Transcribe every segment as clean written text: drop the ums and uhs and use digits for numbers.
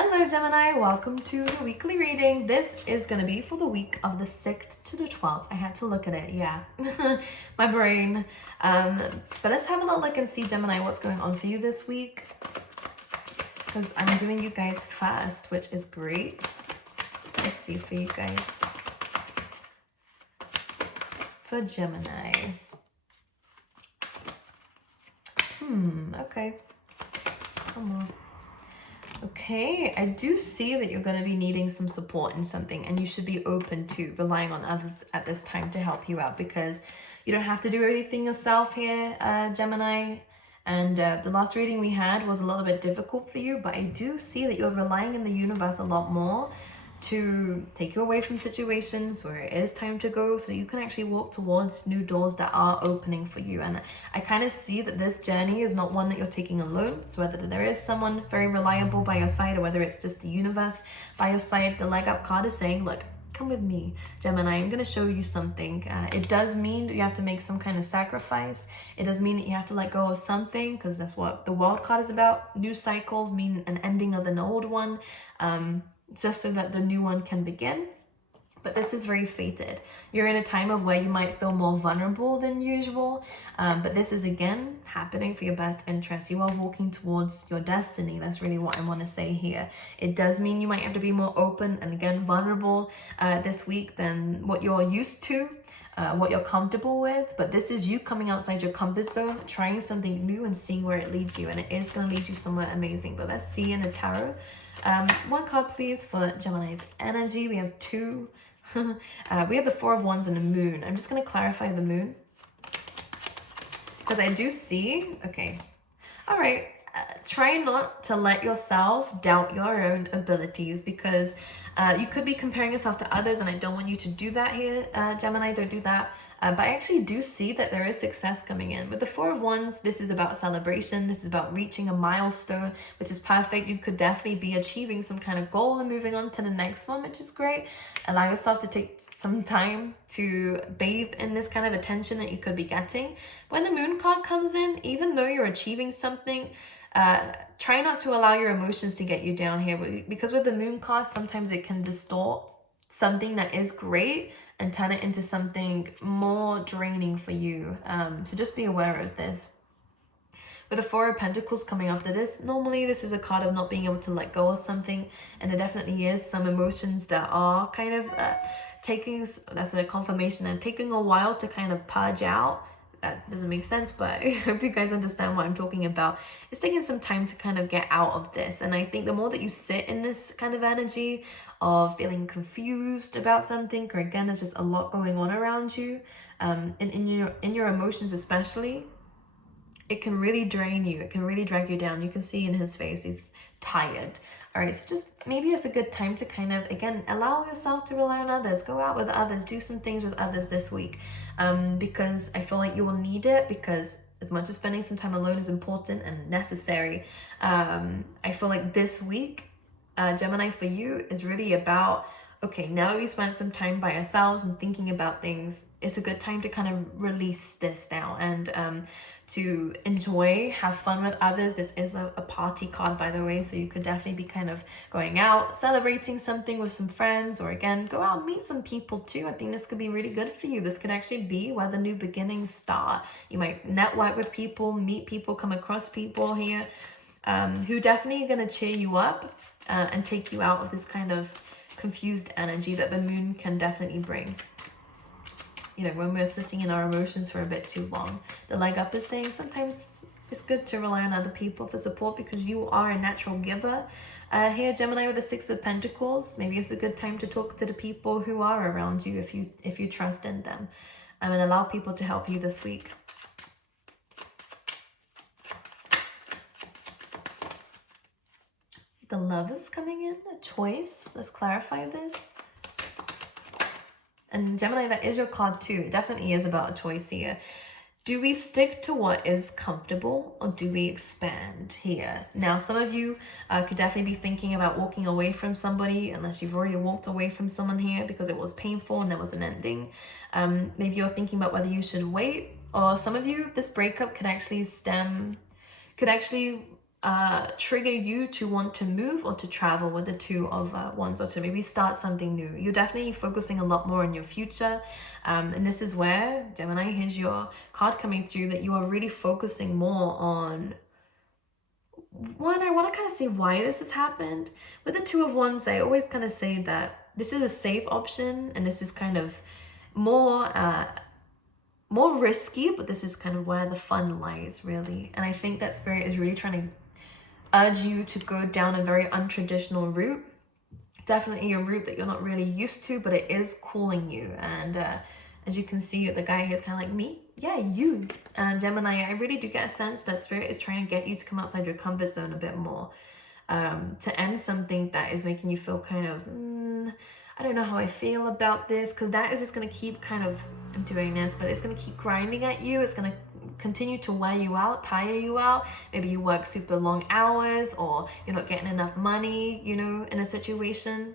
Hello Gemini, welcome to the weekly reading. This is going to be for the week of the 6th to the 12th. I had to look at it, yeah. My brain. But let's have a little look and see, Gemini, what's going on for you this week. Because I'm doing you guys first, which is great. Let's see for you guys. For Gemini. Okay. Come on. Okay, I do see that you're going to be needing some support in something, and you should be open to relying on others at this time to help you out, because you don't have to do everything yourself here, Gemini. And the last reading we had was a little bit difficult for you, but I do see that you're relying on the universe a lot more to take you away from situations where it is time to go, so you can actually walk towards new doors that are opening for you. And I kind of see that this journey is not one that you're taking alone. So whether there is someone very reliable by your side, or whether it's just the universe by your side, the leg up card is saying, look, come with me, Gemini, I'm going to show you something. It does mean that you have to make some kind of sacrifice. It does mean that you have to let go of something, because that's what the World card is about. New cycles mean an ending of an old one, just so that the new one can begin. But this is very fated. You're in a time of where you might feel more vulnerable than usual, but this is again happening for your best interest. You are walking towards your destiny. That's really what I want to say here. It does mean you might have to be more open and again vulnerable this week than what you're used to, what you're comfortable with. But this is you coming outside your comfort zone, trying something new and seeing where it leads you, and it is going to lead you somewhere amazing. But let's see in the tarot. One card please for Gemini's energy. We have two. We have the Four of Wands and the Moon. I'm just going to clarify the Moon, because I do see, okay, all right, try not to let yourself doubt your own abilities, because you could be comparing yourself to others, and I don't want you to do that here, Gemini. Don't do that. But I actually do see that there is success coming in. With the Four of Wands, this is about celebration. This is about reaching a milestone, which is perfect. You could definitely be achieving some kind of goal and moving on to the next one, which is great. Allow yourself to take some time to bathe in this kind of attention that you could be getting. When the Moon card comes in, even though you're achieving something, try not to allow your emotions to get you down here, because with the Moon card, sometimes it can distort something that is great and turn it into something more draining for you. So just be aware of this. With the Four of Pentacles coming after this, normally this is a card of not being able to let go of something, and there definitely is some emotions that are kind of taking, that's a confirmation, and taking a while to kind of purge out. That doesn't make sense, but I hope you guys understand what I'm talking about. It's taking some time to kind of get out of this, and I think the more that you sit in this kind of energy of feeling confused about something, or again, there's just a lot going on around you, and in your emotions especially, it can really drain you. It can really drag you down. You can see in his face, he's tired. All right, so just maybe it's a good time to kind of, again, allow yourself to rely on others. Go out with others. Do some things with others this week, because I feel like you will need it, because as much as spending some time alone is important and necessary, I feel like this week, Gemini, for you is really about, okay, now that we spent some time by ourselves and thinking about things, it's a good time to kind of release this now, and to enjoy, have fun with others. This is a party card, by the way, so you could definitely be kind of going out, celebrating something with some friends, or again, go out and meet some people too. I think this could be really good for you. This could actually be where the new beginnings start. You might network with people, meet people, come across people here who definitely are going to cheer you up and take you out of this kind of confused energy that the Moon can definitely bring. You know, when we're sitting in our emotions for a bit too long. The leg up is saying sometimes it's good to rely on other people for support, because you are a natural giver. Here, Gemini, with the Six of Pentacles, maybe it's a good time to talk to the people who are around you if you trust in them, and allow people to help you this week. The Love is coming in, a choice. Let's clarify this. And Gemini, that is your card too. It definitely is about a choice here. Do we stick to what is comfortable, or do we expand here? Now, some of you could definitely be thinking about walking away from somebody, unless you've already walked away from someone here because it was painful and there was an ending. Maybe you're thinking about whether you should wait, or some of you, this breakup could actually trigger you to want to move or to travel with the Two of Wands, or to maybe start something new. You're definitely focusing a lot more on your future, and this is where, Gemini, here's your card coming through, that you are really focusing more on one. I want to kind of see why this has happened. With the Two of Wands, I always kind of say that this is a safe option, and this is kind of more more risky, but this is kind of where the fun lies, really. And I think that Spirit is really trying to urge you to go down a very untraditional route. Definitely a route that you're not really used to, but it is calling you. And as you can see, the guy here is kind of like, me? Yeah, you. And Gemini, I really do get a sense that Spirit is trying to get you to come outside your comfort zone a bit more. To end something that is making you feel kind of, I don't know how I feel about this, because that is just going to keep kind of, I'm doing this, but it's going to keep grinding at you. It's going to continue to wear you out, tire you out. Maybe you work super long hours, or you're not getting enough money, you know, in a situation.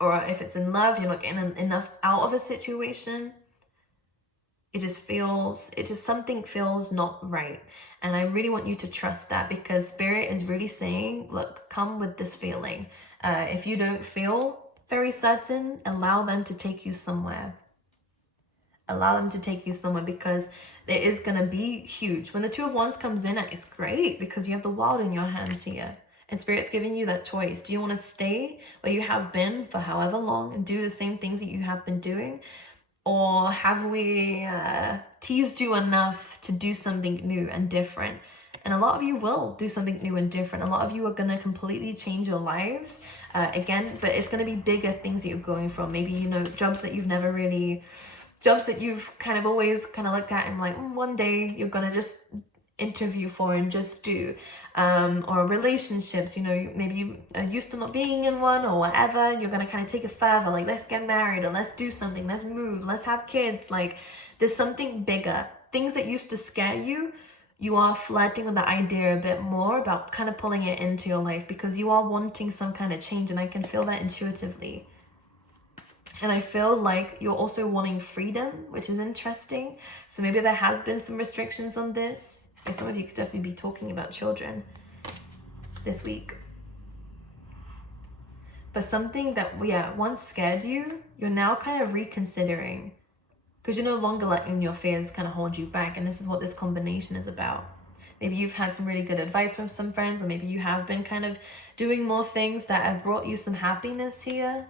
Or if it's in love, you're not getting enough out of a situation. It just something feels not right. And I really want you to trust that, because Spirit is really saying, look, come with this feeling. If you don't feel very certain, allow them to take you somewhere. Allow them to take you somewhere, because it is going to be huge. When the Two of Wands comes in, it's great because you have the World in your hands here. And Spirit's giving you that choice. Do you want to stay where you have been for however long and do the same things that you have been doing? Or have we teased you enough to do something new and different? And a lot of you will do something new and different. A lot of you are going to completely change your lives. Again, but it's going to be bigger things that you're going from. Maybe, you know, jobs that you've never really... Jobs that you've kind of always kind of looked at and like, one day you're going to just interview for and just do. Or relationships, you know, maybe you are used to not being in one or whatever. You're going to kind of take it further. Like, let's get married, or let's do something. Let's move. Let's have kids. Like, there's something bigger. Things that used to scare you, you are flirting with the idea a bit more about kind of pulling it into your life, because you are wanting some kind of change. And I can feel that intuitively. And I feel like you're also wanting freedom, which is interesting. So maybe there has been some restrictions on this. Like, some of you could definitely be talking about children this week. But something that, yeah, once scared you, you're now kind of reconsidering, because you're no longer letting your fears kind of hold you back. And this is what this combination is about. Maybe you've had some really good advice from some friends, or maybe you have been kind of doing more things that have brought you some happiness here.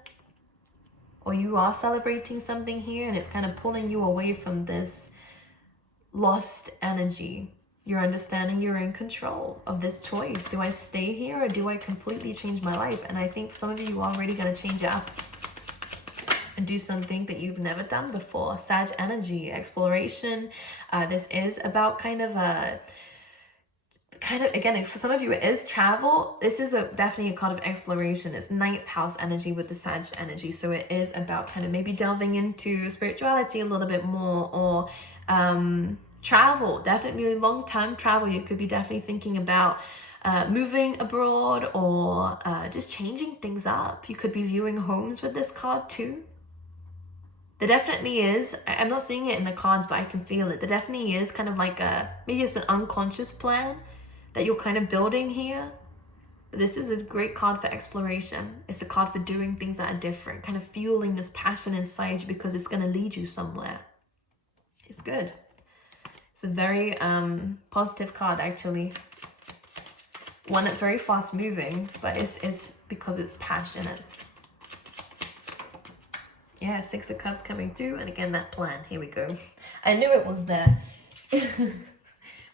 Or you are celebrating something here, and it's kind of pulling you away from this lost energy. You're understanding you're in control of this choice. Do I stay here, or do I completely change my life? And I think some of you are already going to change it up and do something that you've never done before. Sag energy, exploration. This is about kind of again, for some of you it is travel. This is definitely a card of exploration. It's 9th house energy with the Sag energy, so it is about kind of maybe delving into spirituality a little bit more, or travel. Definitely long-term travel. You could be definitely thinking about moving abroad, or just changing things up. You could be viewing homes with this card too. There definitely is, I'm not seeing it in the cards, but I can feel it. There definitely is kind of like maybe it's an unconscious plan that you're kind of building here. But this is a great card for exploration. It's a card for doing things that are different, kind of fueling this passion inside you, because it's going to lead you somewhere. It's good. It's a very positive card, actually. One that's very fast moving, but it's because it's passionate. Yeah, 6 of Cups coming through, and again, that plan. Here we go. I knew it was there.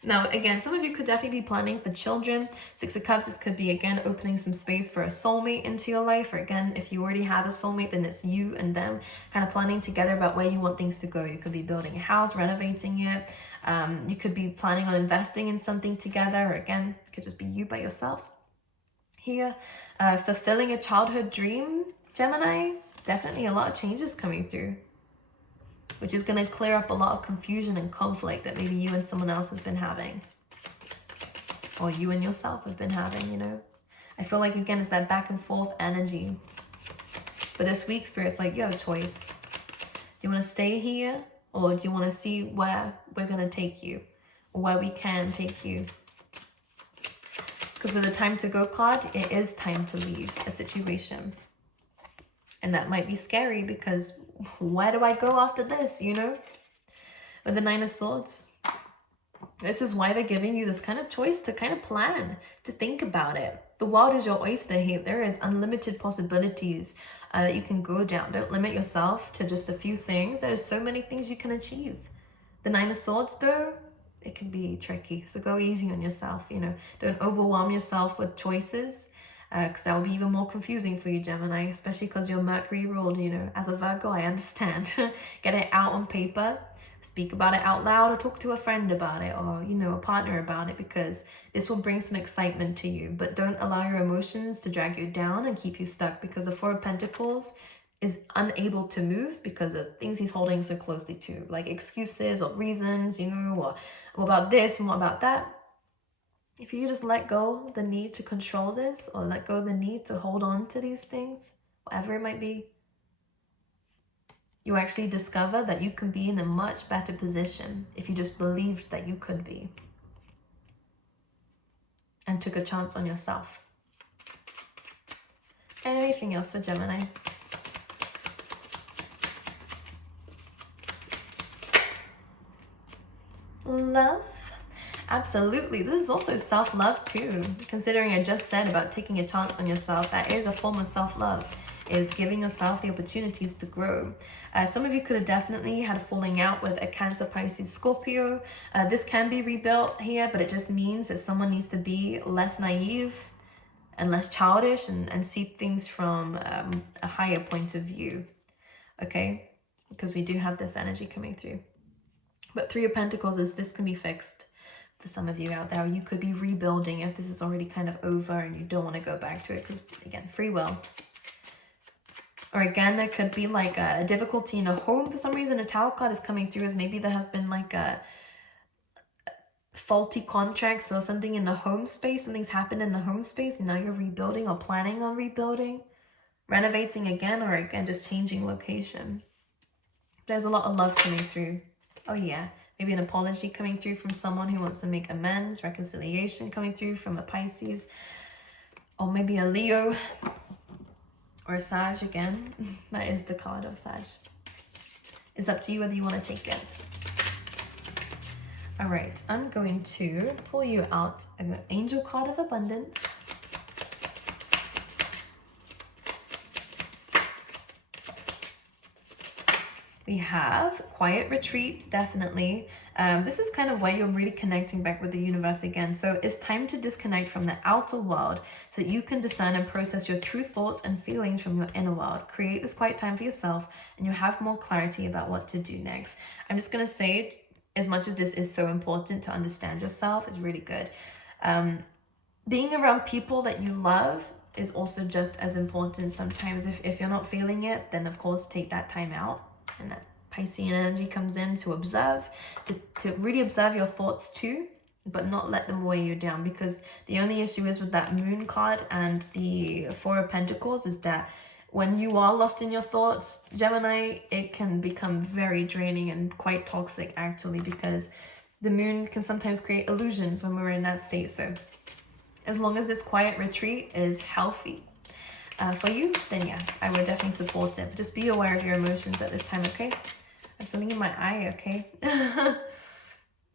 Now, again, some of you could definitely be planning for children. 6 of Cups, this could be, again, opening some space for a soulmate into your life. Or again, if you already have a soulmate, then it's you and them kind of planning together about where you want things to go. You could be building a house, renovating it. You could be planning on investing in something together. Or again, it could just be you by yourself. Here, fulfilling a childhood dream, Gemini. Definitely a lot of changes coming through, which is going to clear up a lot of confusion and conflict that maybe you and someone else has been having, or you and yourself have been having, you know. I feel like, again, it's that back and forth energy. But this week, Spirit's like, you have a choice. Do you want to stay here, or do you want to see where we're going to take you, or where we can take you? Because with the time to go card, it is time to leave a situation. And that might be scary because where do I go after this, you know? With the Nine of Swords, this is why they're giving you this kind of choice to kind of plan, to think about it. The world is your oyster here. There is unlimited possibilities that you can go down. Don't limit yourself to just a few things. There's so many things you can achieve. The Nine of Swords, though, it can be tricky. So go easy on yourself, you know. Don't overwhelm yourself with choices, because that will be even more confusing for you, Gemini, especially because you're Mercury ruled, you know. As a Virgo, I understand. Get it out on paper. Speak about it out loud, or talk to a friend about it, or, you know, a partner about it, because this will bring some excitement to you. But don't allow your emotions to drag you down and keep you stuck, because the Four of Pentacles is unable to move because of things he's holding so closely to, like excuses or reasons, you know, or what about this and what about that. If you just let go the need to control this, or let go the need to hold on to these things, whatever it might be, you actually discover that you can be in a much better position if you just believed that you could be and took a chance on yourself. Anything else for Gemini? Love. Absolutely. This is also self-love too. Considering I just said about taking a chance on yourself, that is a form of self-love, is giving yourself the opportunities to grow. Some of you could have definitely had a falling out with a Cancer, Pisces, Scorpio. This can be rebuilt here, but it just means that someone needs to be less naive and less childish and see things from a higher point of view. Okay? Because we do have this energy coming through. But Three of Pentacles is this can be fixed. For some of you out there, you could be rebuilding if this is already kind of over and you don't want to go back to it, because again, free will. Or again, there could be like a difficulty in a home. For some reason, a Tower card is coming through as maybe there has been like a faulty contracts or something in the home space. Something's happened in the home space and now you're rebuilding or planning on rebuilding, renovating again, or again, just changing location. There's a lot of love coming through. Oh yeah. Maybe an apology coming through from someone who wants to make amends, reconciliation coming through from a Pisces, or maybe a Leo, or a Sag again. That is the card of Sag. It's up to you whether you want to take it. All right, I'm going to pull you out an Angel card of Abundance. We have Quiet Retreat, definitely. This is kind of why you're really connecting back with the universe again. So it's time to disconnect from the outer world so that you can discern and process your true thoughts and feelings from your inner world. Create this quiet time for yourself and you'll have more clarity about what to do next. I'm just going to say, as much as this is so important to understand yourself, it's really good. Being around people that you love is also just as important. Sometimes if you're not feeling it, then of course take that time out. And that Piscean energy comes in to observe, to really observe your thoughts too, but not let them weigh you down, because the only issue is with that Moon card and the Four of Pentacles is that when you are lost in your thoughts, Gemini, it can become very draining and quite toxic actually, because the Moon can sometimes create illusions when we're in that state. So as long as this quiet retreat is healthy for you, then yeah, I would definitely support it. But just be aware of your emotions at this time, okay? I have something in my eye, okay?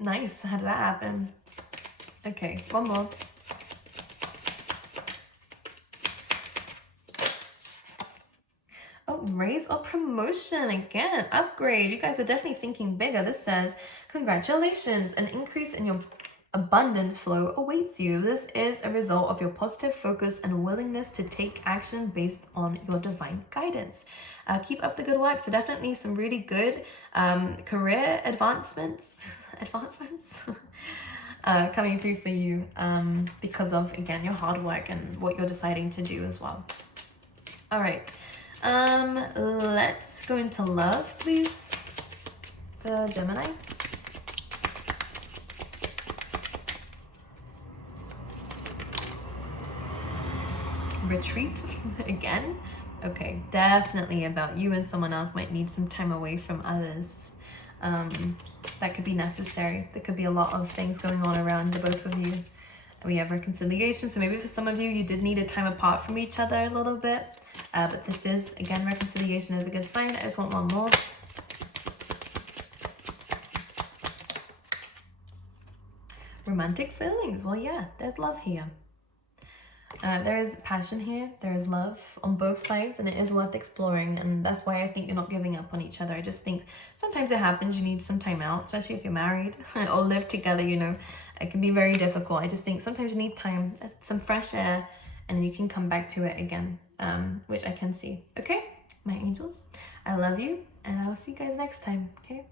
Nice, how did that happen? Okay, one more. Oh, raise or promotion, again, upgrade. You guys are definitely thinking bigger. This says, congratulations, an increase in your abundance flow awaits you. This is a result of your positive focus and willingness to take action based on your divine guidance. Keep up the good work. So definitely some really good career advancements coming through for you because of, again, your hard work and what you're deciding to do as well. All right, let's go into love, please, for Gemini. Retreat again. Okay, definitely about you and someone else might need some time away from others. That could be necessary. There could be a lot of things going on around the both of you. we have reconciliation. So maybe for some of you, you did need a time apart from each other a little bit. But this is, again, reconciliation is a good sign. I just want one more. Romantic feelings. Well, yeah, there's love here. There is passion here, there is love on both sides, and it is worth exploring, and that's why I think you're not giving up on each other. I just think sometimes it happens, you need some time out, especially if you're married or live together, you know. It can be very difficult. I just think sometimes you need time, some fresh air, and then you can come back to it again, which I can see. Okay, my angels, I love you, and I will see you guys next time, okay?